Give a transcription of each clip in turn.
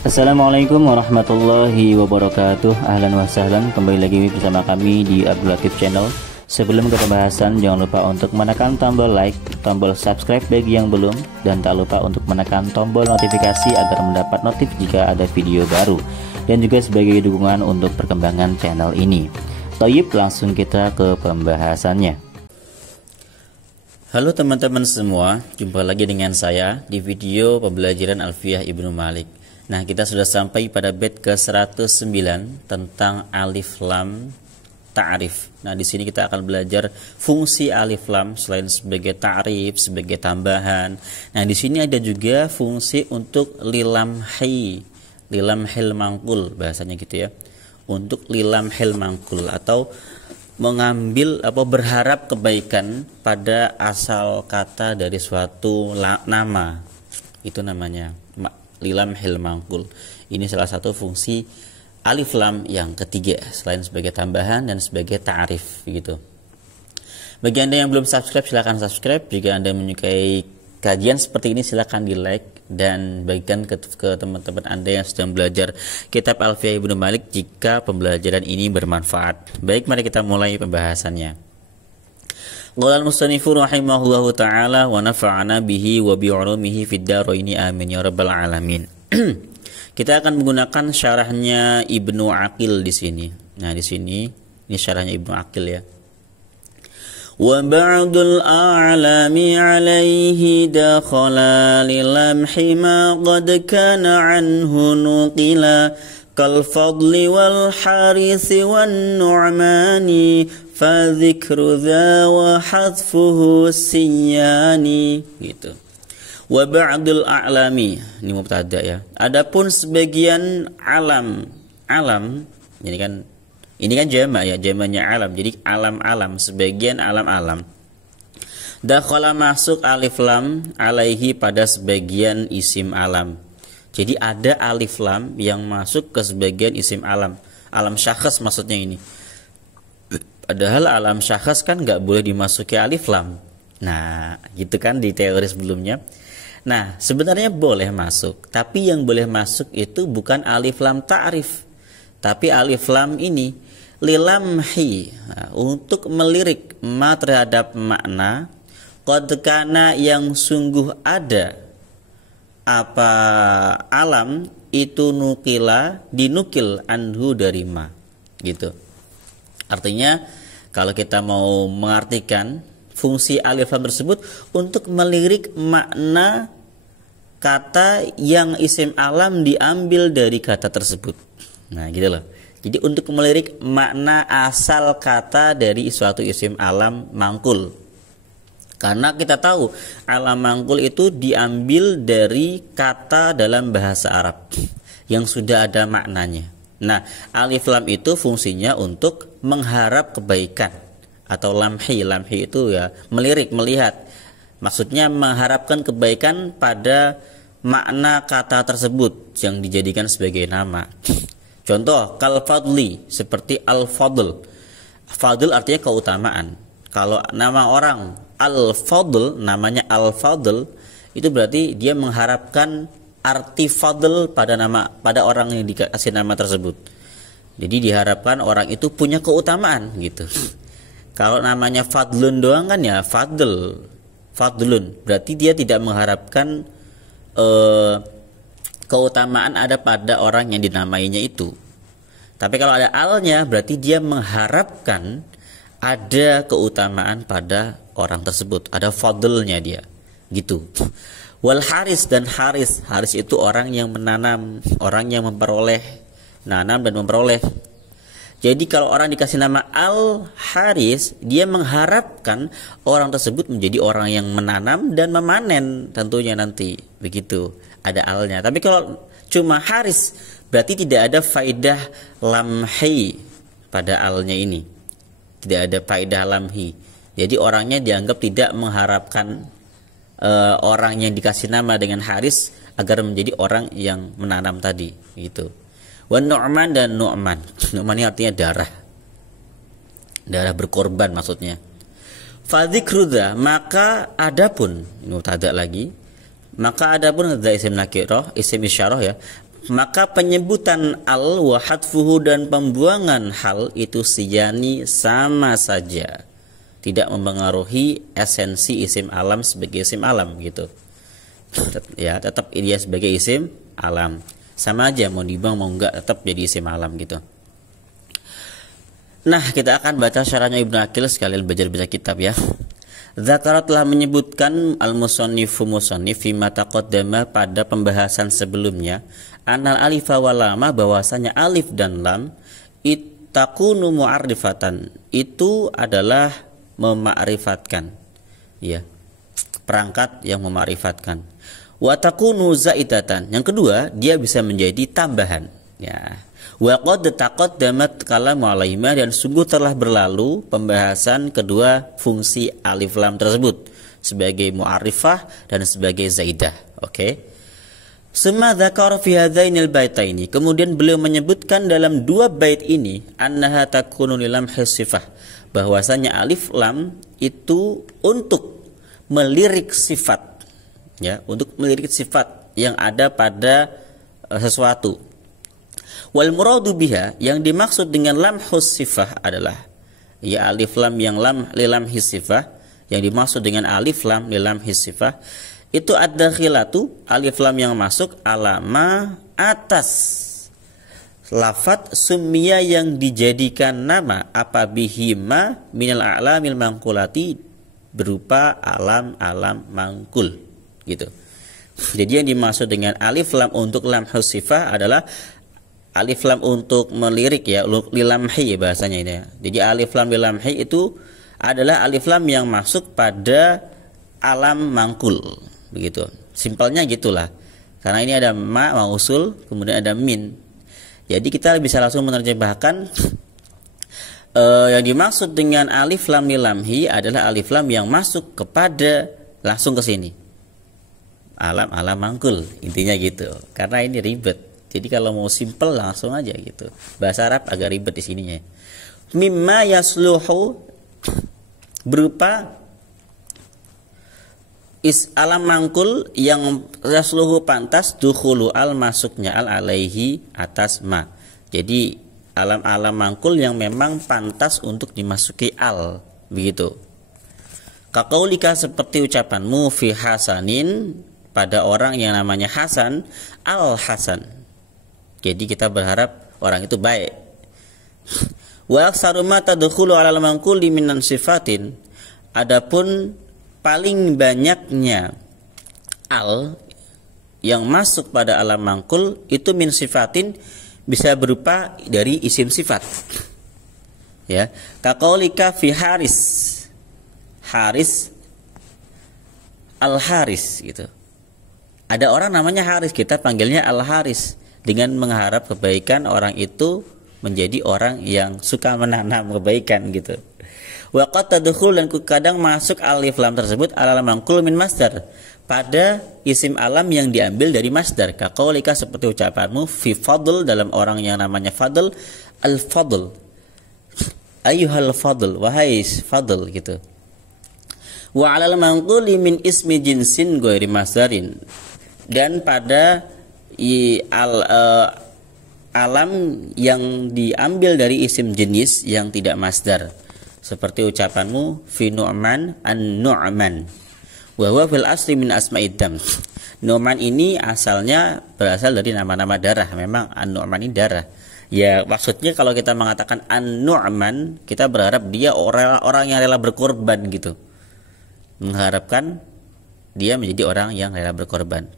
Assalamualaikum warahmatullahi wabarakatuh. Ahlan wa sahlan, kembali lagi bersama kami di Abdul Latif Channel. Sebelum ke pembahasan, jangan lupa untuk menekan tombol like, tombol subscribe bagi yang belum, dan tak lupa untuk menekan tombol notifikasi agar mendapat notif jika ada video baru, dan juga sebagai dukungan untuk perkembangan channel ini. Toyib, langsung kita ke pembahasannya. Halo teman-teman semua, jumpa lagi dengan saya di video pembelajaran Alfiyah Ibnu Malik. Nah, kita sudah sampai pada bait ke-109 tentang alif lam ta'rif. Nah, di sini kita akan belajar fungsi alif lam selain sebagai ta'rif, sebagai tambahan. Nah, di sini ada juga fungsi untuk lilamhi, lilamhil mangkul bahasanya gitu ya. Untuk lilamhil mangkul atau mengambil berharap kebaikan pada asal kata dari suatu nama. Itu namanya lilamhil mangkul. Ini salah satu fungsi alif lam yang ketiga selain sebagai tambahan dan sebagai ta'rif gitu. Bagi Anda yang belum subscribe, silahkan subscribe. Jika Anda menyukai kajian seperti ini, silahkan di like dan bagikan ke teman-teman Anda yang sedang belajar kitab Alfiyah Ibnu Malik jika pembelajaran ini bermanfaat. Baik, mari kita mulai pembahasannya. Qala al-musannifu rahimahullahu ta'ala wa nafa'ana bihi wa bi'ulumihi fid dharaini amin ya rabbal alamin. Kita akan menggunakan syarahnya Ibnu Aqil di sini. Nah, di sini ini syarahnya Ibnu Aqil ya. Wa ba'dul a'lami 'alaihi dakhala lilamhi ma qad kana 'anhu nuqila kal fadli wal harisi wan nu'mani fa dzikru dza wa hadfuhu siyani gitu. Wa ba'dul a'lami, ini mubtada ya. Adapun sebagian alam ini kan jamak ya, jamaknya alam. Jadi alam-alam, sebagian alam-alam. Dakhala masuk alif lam alaihi pada sebagian isim alam. Jadi ada alif lam yang masuk ke sebagian isim alam. Alam syakhs maksudnya ini. Padahal alam syakhs kan nggak boleh dimasuki alif lam. Nah, gitu kan di teori sebelumnya. Nah, sebenarnya boleh masuk, tapi yang boleh masuk itu bukan alif lam ta'rif, tapi alif lam ini lilamhi, untuk melirik ma terhadap makna qad kana yang sungguh ada apa alam itu nukila dinukil anhu dari ma gitu. Artinya kalau kita mau mengartikan fungsi alif lam tersebut untuk melirik makna kata yang isim alam diambil dari kata tersebut. Nah, gitu loh. Jadi untuk melirik makna asal kata dari suatu isim alam mangkul. Karena kita tahu alam mangkul itu diambil dari kata dalam bahasa Arab yang sudah ada maknanya. Nah, alif lam itu fungsinya untuk mengharap kebaikan atau lamhi itu ya melirik, melihat. Maksudnya mengharapkan kebaikan pada makna kata tersebut yang dijadikan sebagai nama. Contoh, kal fadli, seperti al-fadl. Fadl artinya keutamaan. Kalau nama orang al-fadl, namanya al-fadl, itu berarti dia mengharapkan arti fadl pada orang yang dikasih nama tersebut. Jadi diharapkan orang itu punya keutamaan gitu. Kalau namanya fadlun doang kan ya fadlun, berarti dia tidak mengharapkan keutamaan ada pada orang yang dinamainya itu. Tapi kalau ada alnya, berarti dia mengharapkan ada keutamaan pada orang tersebut, ada fadlnya dia gitu. Wal haris, dan haris itu orang yang menanam, orang yang memperoleh, nanam dan memperoleh. Jadi kalau orang dikasih nama al-haris, dia mengharapkan orang tersebut menjadi orang yang menanam dan memanen tentunya nanti. Begitu, ada alnya. Tapi kalau cuma haris, berarti tidak ada faidah lamhi pada alnya ini. Tidak ada faidah lamhi. Jadi orangnya dianggap tidak mengharapkan orang yang dikasih nama dengan haris agar menjadi orang yang menanam tadi gitu. Wan nu'man, dan nu'man ini artinya darah berkorban maksudnya. Fadzikruda, maka adapun, ini mubtada lagi, maka adapun ada isim nakirah, isim isyarah ya, maka penyebutan al wa hadfuhu dan pembuangan hal itu siyani sama saja, tidak mempengaruhi esensi isim alam sebagai isim alam gitu. Ya, tetap dia sebagai isim alam. Sama aja mau dibuang mau enggak tetap jadi isim alam gitu. Nah, kita akan baca syarahnya Ibnu Aqil sekalian baca kitab ya. Dzakara telah menyebutkan al-musannifu musannif fi ma taqaddama pada pembahasan sebelumnya, anal alifa wal lama bahwasanya alif dan lam takunu mu'arrifatan, itu adalah mema'rifatkan ya, perangkat yang mema'rifatkan. Wa takunu zaidatan, yang kedua dia bisa menjadi tambahan ya. Wa qad taqaddamat kalamu alaihima, dan sungguh telah berlalu pembahasan kedua fungsi alif lam tersebut sebagai mu'arifah dan sebagai zaidah. Oke. Summa dzakara fi hadzainil baitaini, kemudian beliau menyebutkan dalam dua bait ini annaha takunu lilam hisifah, bahwasanya alif lam itu untuk melirik sifat ya, untuk melirik sifat yang ada pada sesuatu. Wal muradu biha, yang dimaksud dengan lam husifah adalah ya alif lam yang lam lilam hisifah, yang dimaksud dengan alif lam lilam hisifah itu ad-dakhilatu, alif lam yang masuk alama atas lafat summiya yang dijadikan nama apa bihima minal a'lamil mangkulati, berupa alam-alam mangkul gitu. Jadi yang dimaksud dengan alif lam untuk lam husifah adalah alif lam untuk melirik ya, lilamhi bahasanya ini ya. Jadi alif lam lilamhi itu adalah alif lam yang masuk pada alam mangkul begitu. Simpelnya gitulah. Karena ini ada ma mausul, kemudian ada min. Jadi kita bisa langsung menerjemahkan yang dimaksud dengan alif lam lilamhi adalah alif lam yang masuk kepada langsung ke sini. Alam-alam mangkul, intinya gitu. Karena ini ribet. Jadi kalau mau simple langsung aja gitu. Bahasa Arab agak ribet di sininya. Mimma yasluhu, berupa alam mangkul yang yasluhu pantas dukhulu al masuknya al alaihi atas ma. Jadi alam-alam mangkul yang memang pantas untuk dimasuki al begitu. Kaqaulika, seperti ucapanmu fi hasanin, pada orang yang namanya Hasan, al Hasan. Jadi kita berharap orang itu baik. Wa aktsaru ma tadkhulu 'ala al-manquli minan sifatin, adapun paling banyaknya al yang masuk pada alam mangkul itu min sifatin, bisa berupa dari isim sifat. Ya, kaqaulika fi Haris, Haris al-Haris gitu. Ada orang namanya Haris, kita panggilnya al-Haris, dengan mengharap kebaikan orang itu menjadi orang yang suka menanam kebaikan gitu. Wa qad tadkhul, dan kadang masuk alif lam tersebut ala mangkul min masdar, pada isim alam yang diambil dari masdar. Kaqaulika, seperti ucapanmu fi fadl, dalam orang yang namanya Fadl, al fadl, ayyuhal fadl, wahai fadl gitu. Wa alal manquli min ismi jinsin ghairi masdarin, dan pada alam yang diambil dari isim jenis yang tidak masdar, seperti ucapanmu fi Nu'man an-Nu'man wa huwa fil asli min asma'id dam. Nu'man ini asalnya berasal dari nama-nama darah. Memang an-Nu'man ini darah. Ya, maksudnya kalau kita mengatakan an-Nu'man, kita berharap dia orang yang rela berkorban gitu. Mengharapkan dia menjadi orang yang rela berkorban.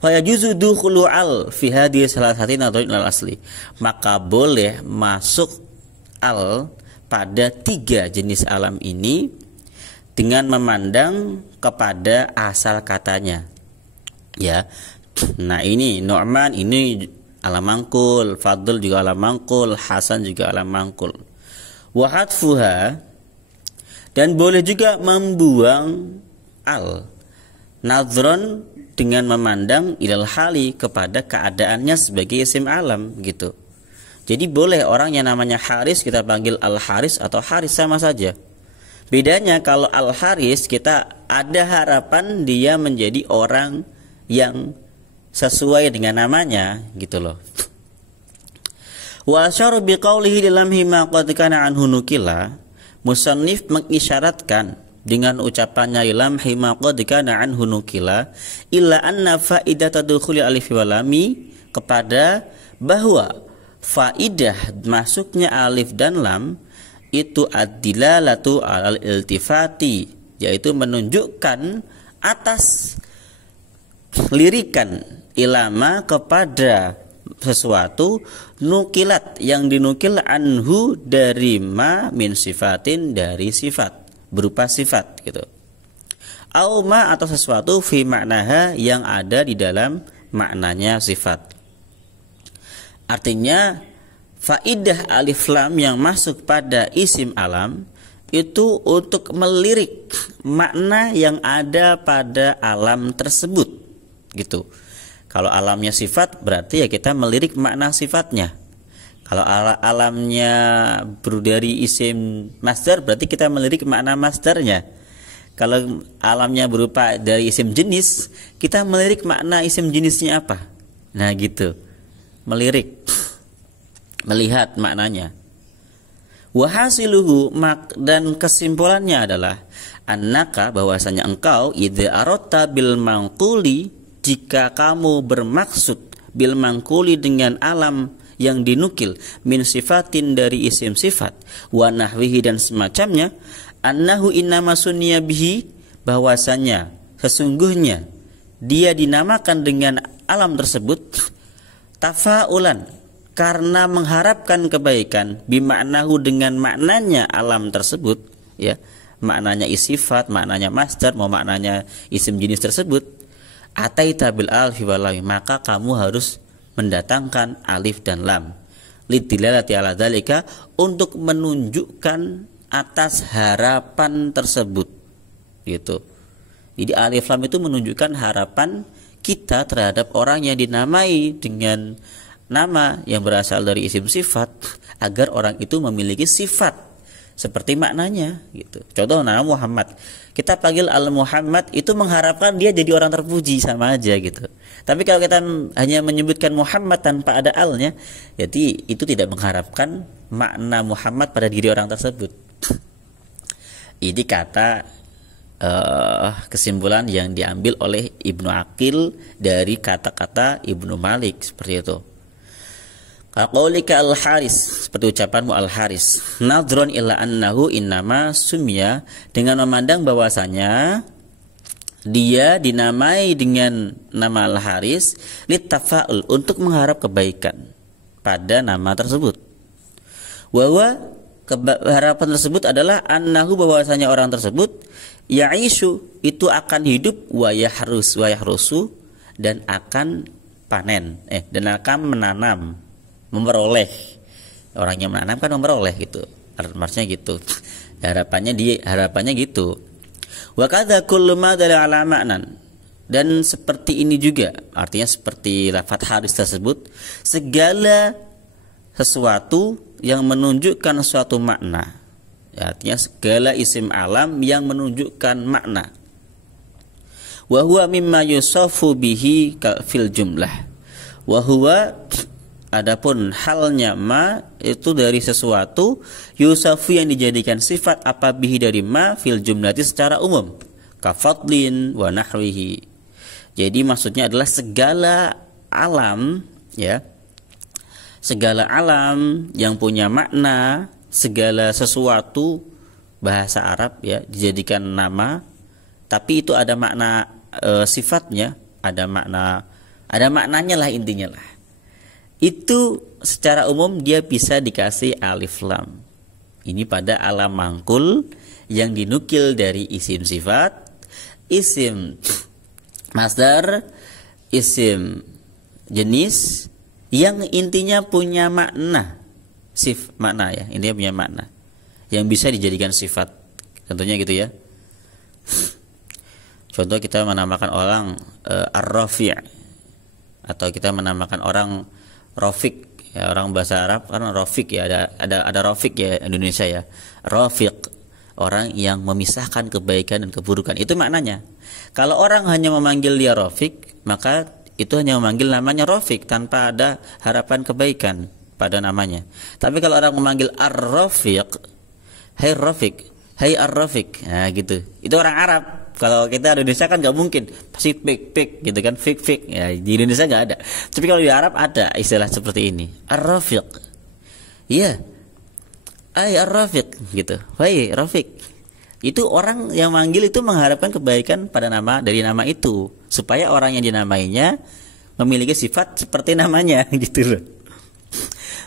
Wa yajuzu dukhulu al fi hadhihi salasati nadharin al asli, maka boleh masuk al pada tiga jenis alam ini dengan memandang kepada asal katanya. Ya. Nah, ini Nu'man ini alam mangkul, Fadl juga alam mangkul, Hasan juga alam mangkul. Wa hadfuha, dan boleh juga membuang al nadhron, dengan memandang ilal hali, kepada keadaannya sebagai isim alam gitu. Jadi boleh orang yang namanya Haris kita panggil al Haris atau Haris, sama saja. Bedanya kalau al Haris kita ada harapan dia menjadi orang yang sesuai dengan namanya gitu loh. Wa asyara biqaulihi dalam hima qad kana anhu nukila, musannif mengisyaratkan dengan ucapannya dalam hima qad kana anhu nukila illa anna faidata dukhuli alif wa lami, kepada bahwa faidah masuknya alif dan lam itu ad-dilalatu alal iltifati, yaitu menunjukkan atas lirikan ilama kepada sesuatu nukilat yang dinukil anhu dari ma min sifatin, dari sifat berupa sifat gitu, au ma atau sesuatu fi maknaha yang ada di dalam maknanya sifat. Artinya faidah alif lam yang masuk pada isim alam itu untuk melirik makna yang ada pada alam tersebut gitu. Kalau alamnya sifat berarti ya kita melirik makna sifatnya. Kalau alamnya dari isim masdar berarti kita melirik makna masdarnya. Kalau alamnya berupa dari isim jenis, kita melirik makna isim jenisnya apa. Nah gitu, melirik, melihat maknanya. Wahasiluhu, dan kesimpulannya adalah annaka, bahwasanya engkau idza aradta bil manquli, jika kamu bermaksud bil manquli dengan alam yang dinukil min sifatin dari isim sifat wa nahwihi dan semacamnya, annahu innama sunniya bihi, bahwasanya sesungguhnya dia dinamakan dengan alam tersebut tafaulan, karena mengharapkan kebaikan, bimaknahu dengan maknanya alam tersebut ya, maknanya isifat, maknanya masdar, mau maknanya isim jenis tersebut, ataita bil alif wal lam, maka kamu harus mendatangkan alif dan lam lidilalati ala dzalika, untuk menunjukkan atas harapan tersebut gitu. Jadi alif lam itu menunjukkan harapan kita terhadap orang yang dinamai dengan nama yang berasal dari isim sifat, agar orang itu memiliki sifat seperti maknanya gitu. Contoh nama Muhammad, kita panggil Al Muhammad itu mengharapkan dia jadi orang terpuji, sama aja gitu. Tapi kalau kita hanya menyebutkan Muhammad tanpa ada alnya, jadi itu tidak mengharapkan makna Muhammad pada diri orang tersebut. Ini kata kesimpulan yang diambil oleh Ibnu Aqil dari kata-kata Ibnu Malik, seperti itu. Qaulika al-Haris, seperti ucapanmu al-Haris, nadron illa annahu innama sumya, dengan memandang bahwasanya dia dinamai dengan nama al-Haris litafa'ul, untuk mengharap kebaikan pada nama tersebut. Bahwa harapan tersebut adalah annahu, bahwasanya orang tersebut ya'ishu, itu akan hidup, wa yahrusu, dan akan panen, dan akan menanam, memperoleh. Orang yang menanam kan memperoleh gitu, maksudnya gitu. Harapannya gitu. Wa kadza kullu ma dalla ala ma'nan, dan seperti ini juga, artinya seperti lafaz Haris tersebut, segala sesuatu yang menunjukkan suatu makna, artinya segala isim alam yang menunjukkan makna. Wa huwa mimma yusafu bihi fil jumlah. Wa huwa, adapun halnya ma itu dari sesuatu, yusafu yang dijadikan sifat apa bihi dari ma fil jumlati secara umum, kafadlin wa nahwihi. Jadi maksudnya adalah segala alam ya, segala alam yang punya makna, segala sesuatu bahasa Arab ya dijadikan nama, tapi itu ada makna sifatnya, ada maknanya lah, intinya lah. Itu secara umum dia bisa dikasih alif lam. Ini pada alam mangkul yang dinukil dari isim sifat, isim masdar, isim jenis, yang intinya punya makna, makna ya, intinya punya makna yang bisa dijadikan sifat, tentunya gitu ya. Contoh kita menamakan orang ar-rafi', atau kita menamakan orang Rafiq ya, orang bahasa Arab kan Rafiq ya, ada Rafiq ya Indonesia ya, Rafiq, orang yang memisahkan kebaikan dan keburukan, itu maknanya. Kalau orang hanya memanggil dia Rafiq, maka itu hanya memanggil namanya Rafiq tanpa ada harapan kebaikan pada namanya. Tapi kalau orang memanggil Ar-Rafiq, hai Rafiq, hai Ar-Rafiq, nah gitu, itu orang Arab. Kalau kita di Indonesia kan nggak mungkin, pasti fik gitu kan, fik ya, di Indonesia nggak ada. Tapi kalau di Arab ada istilah seperti ini, Ar-Rafiq, iya, hai Ar-Rafiq gitu, hai Rafiq. Itu orang yang manggil itu mengharapkan kebaikan pada nama, dari nama itu, supaya orang yang dinamainya memiliki sifat seperti namanya gitu loh.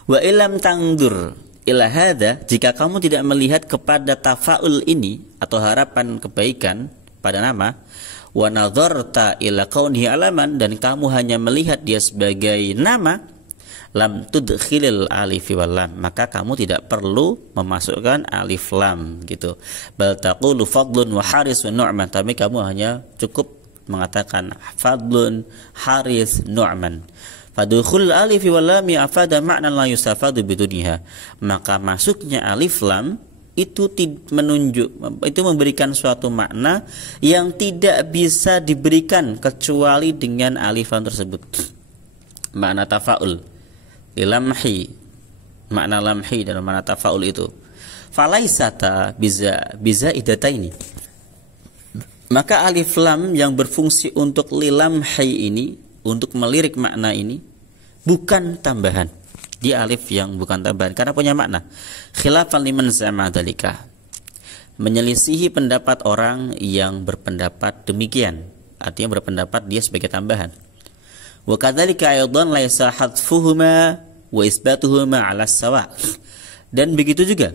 Wa ilam tangdur ila hadza, jika kamu tidak melihat kepada tafaul ini atau harapan kebaikan pada nama, wa nadharta ila kaunihi alaman, dan kamu hanya melihat dia sebagai nama, lam tudkhilil alif wal lam, maka kamu tidak perlu memasukkan alif lam gitu. Bal taqulu fadlun wa haris wa nu'man, tapi kamu hanya cukup mengatakan fadlun, haris, nu'man. Fadukhul alif wal lam afada ma'na la yustafadu biduniha, maka masuknya alif lam itu menunjuk, itu memberikan suatu makna yang tidak bisa diberikan kecuali dengan alif lam tersebut. Makna tafaul, lamhi, makna lamhi dalam makna tafaul itu. Falaisata biza idataini, maka alif lam yang berfungsi untuk lilamhi ini, untuk melirik makna ini, bukan tambahan. Dia alif yang bukan tambahan karena punya makna. Khilafan liman zama dzalika, menyelisihi pendapat orang yang berpendapat demikian, artinya berpendapat dia sebagai tambahan. Wa kadzalika aidan laisa hadfuhuma wa isbatuhuma 'ala sawa, dan begitu juga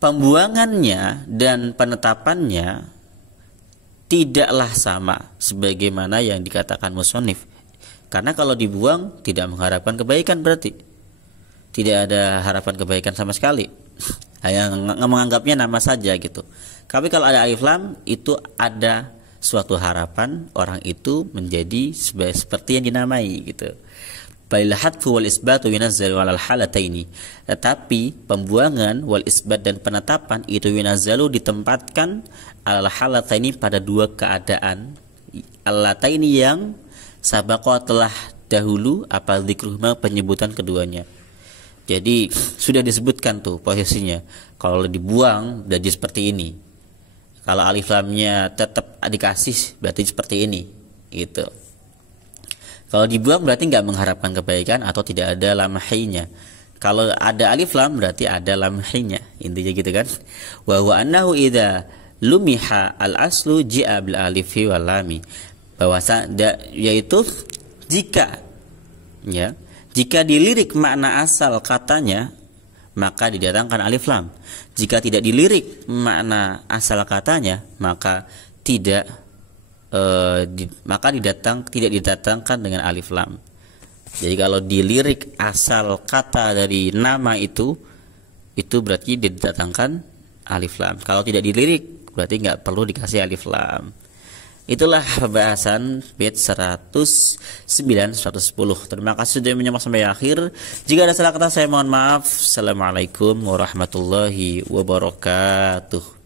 pembuangannya dan penetapannya tidaklah sama sebagaimana yang dikatakan musannif. Karena kalau dibuang tidak mengharapkan kebaikan, berarti tidak ada harapan kebaikan sama sekali, hanya menganggapnya nama saja gitu. Tapi kalau ada alif lam, itu ada suatu harapan orang itu menjadi seperti yang dinamai gitu. Balil hadfu wal isbatu yunazzalu 'alal halataini, tetapi pembuangan wal isbat dan penetapan itu yunazzalu ditempatkan 'alal halataini pada dua keadaan, allataini yang sabaqa telah dahulu apa dzikruhuma penyebutan keduanya. Jadi sudah disebutkan tuh posisinya. Kalau dibuang jadi seperti ini. Kalau alif lamnya tetap dikasih berarti seperti ini gitu. Kalau dibuang berarti nggak mengharapkan kebaikan atau tidak ada lamhinya. Kalau ada alif lam berarti ada lamhinya. Intinya gitu kan. Wa huwa annahu idza lumiha al aslu ji'a bil alifi wal lami, bahwasa yaitu jika dilirik makna asal katanya maka didatangkan alif lam. Jika tidak dilirik makna asal katanya maka tidak didatangkan dengan alif lam. Jadi kalau dilirik asal kata dari nama itu berarti didatangkan alif lam. Kalau tidak dilirik berarti nggak perlu dikasih alif lam. Itulah pembahasan bait 109-110. Terima kasih sudah menyimak sampai akhir. Jika ada salah kata saya mohon maaf. Assalamualaikum warahmatullahi wabarakatuh.